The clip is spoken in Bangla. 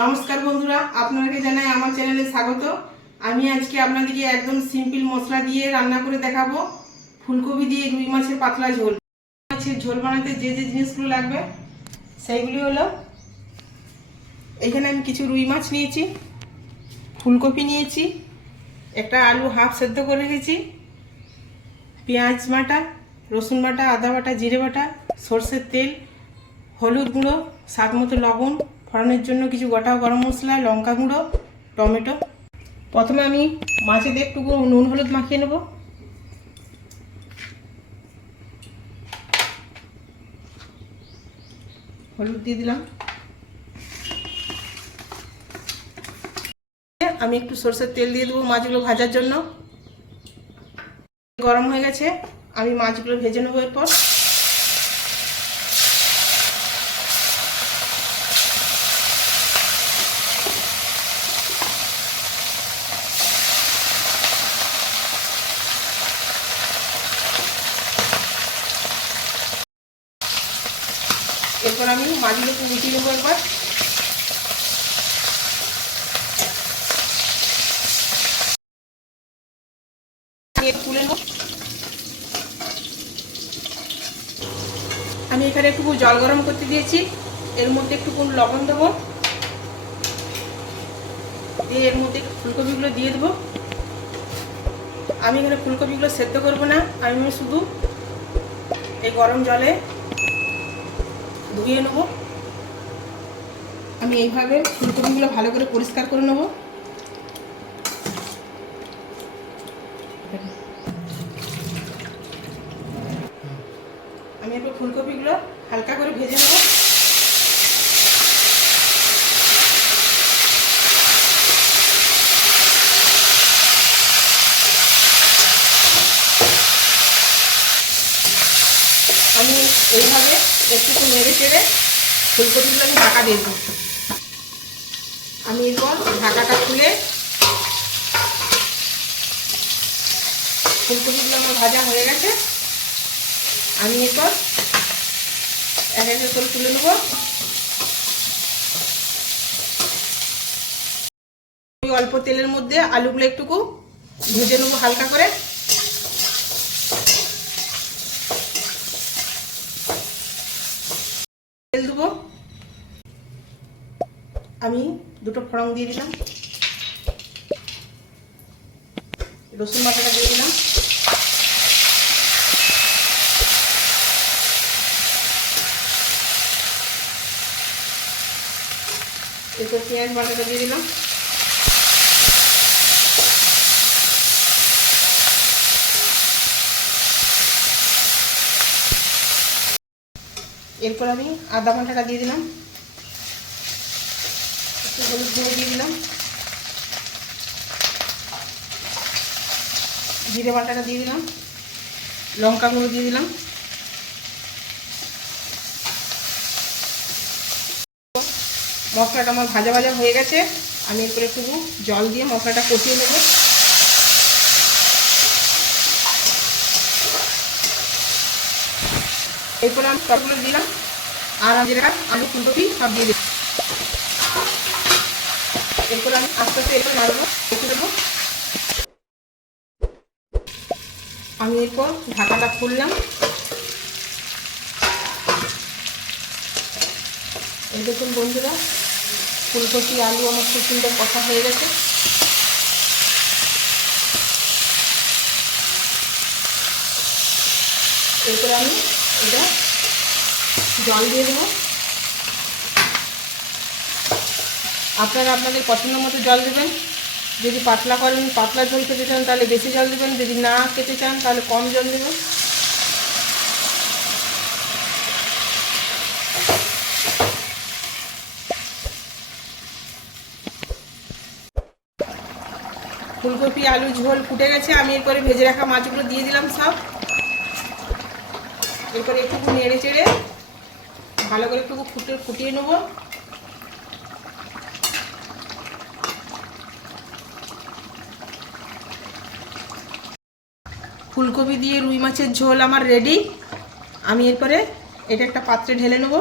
নমস্কার বন্ধুরা, আপনাদেরকে জানাই আমার চ্যানেলে স্বাগত। আমি আজকে আপনাদেরকে একদম সিম্পল মশলা দিয়ে রান্না করে দেখাবো। ফুলকপি দিয়ে রুই মাছের পাতলা ঝোল। মাছের ঝোল বানাতে যে যে জিনিসগুলো লাগবে, সেইগুলি হলো, এখানে আমি কিছু রুই মাছ নিয়েছি, ফুলকপি নিয়েছি, একটা আলু হাফ সেদ্ধ করে রেখেছি, পেঁয়াজ বাটা, রসুন বাটা, আদা বাটা, জিরে বাটা, সর্ষের তেল, হলুদ গুঁড়ো, স্বাদ মতো লবণ ফোড়নের জন্য কিছু গোটা গরম মশলা, লঙ্কা গুঁড়ো, টমেটো। প্রথমে আমি মাছে দিয়ে একটু নুন হলুদ মাখিয়ে নেব। হলুদ দিয়ে দিলাম। আমি একটু সরষের তেল দিয়ে দেবো মাছগুলো ভাজার জন্য। গরম হয়ে গেছে, আমি মাছগুলো ভেজে নেব এরপর। এরপর আমি মাছগুলো একটু উঠিয়ে নেব একবার। আমি এখানে একটু জল গরম করতে দিয়েছি। এর মধ্যে একটু লবণ দেবো। দিয়ে এর মধ্যে ফুলকপিগুলো দিয়ে দেবো। আমি এখানে ফুলকপিগুলো সেদ্ধ করব না। আমি শুধু এই গরম জলে ধুয়ে নেব। আমি এইভাবে ফুলকপিগুলো ভালো করে পরিষ্কার করে নেব। আমি এবার ফুলকপিগুলো হালকা করে ভেজে নেব। আমি এইভাবে একটু নেড়ে চেড়ে ফুলকপিগুলো আমি ঢাকা দিয়ে দেবো। আমি এরপর ঢাকাটা খুলে ফুলকপিগুলো আমার ভাজা হয়ে গেছে। আমি এরপর এক এক করে তুলে নেব। অল্প তেলের মধ্যে আলুগুলো একটুকু ভেজে নেব হালকা করে। তেল দেবো। আমি দুটো ফড়ং দিয়ে দিলাম। রসুন বাটাটা দিয়ে দিলাম। এরপর পেঁয়াজ বাটাটা দিয়ে দিলাম। এরপর আমি আদা বাটাটা দিয়ে দিলাম। একটু হলুদ গুঁড়ো দিয়ে দিলাম। জিরে বাটাটা দিয়ে দিলাম। লঙ্কা গুঁড়ো দিয়ে দিলাম। মশলাটা আমার ভাজা ভাজা হয়ে গেছে। আমি এরপরে একটু জল দিয়ে মশলাটা কষিয়ে নেব। এরপরে আমি সবগুলো দিলাম। আর আমি যেটা আলু, ফুলকপি, সব দিয়ে দিলাম। এরপর আমি আস্তে আস্তে এরপর নাড়াবো, রেখে দেবো। আমি এরপর ঢাকাটা খুললাম। এই দেখুন বন্ধুরা, ফুলকপি, আলু আমার খুব সুন্দর কষা হয়ে গেছে। এরপরে আমি এটা জল দিয়ে দেবো। আপনারা আপনাদের পছন্দ মতো জল দেবেন। যদি পাতলা করেন, পাতলা ঝোল খেতে চান, তাহলে বেশি জল দেবেন। যদি না খেতে চান, তাহলে কম জল দেবেন। ফুলকপি, আলু, ঝোল ফুটে গেছে। আমি এরপরে ভেজে রাখা মাছগুলো দিয়ে দিলাম সব। এরপরে একটু নেড়ে চেড়ে ভালো করে একটু ফুটে ফুটিয়ে নেব। ফুলকপি দিয়ে রুই মাছের ঝোল আমার রেডি আমি এরপরে এটা একটা পাত্রে ঢেলে নেব।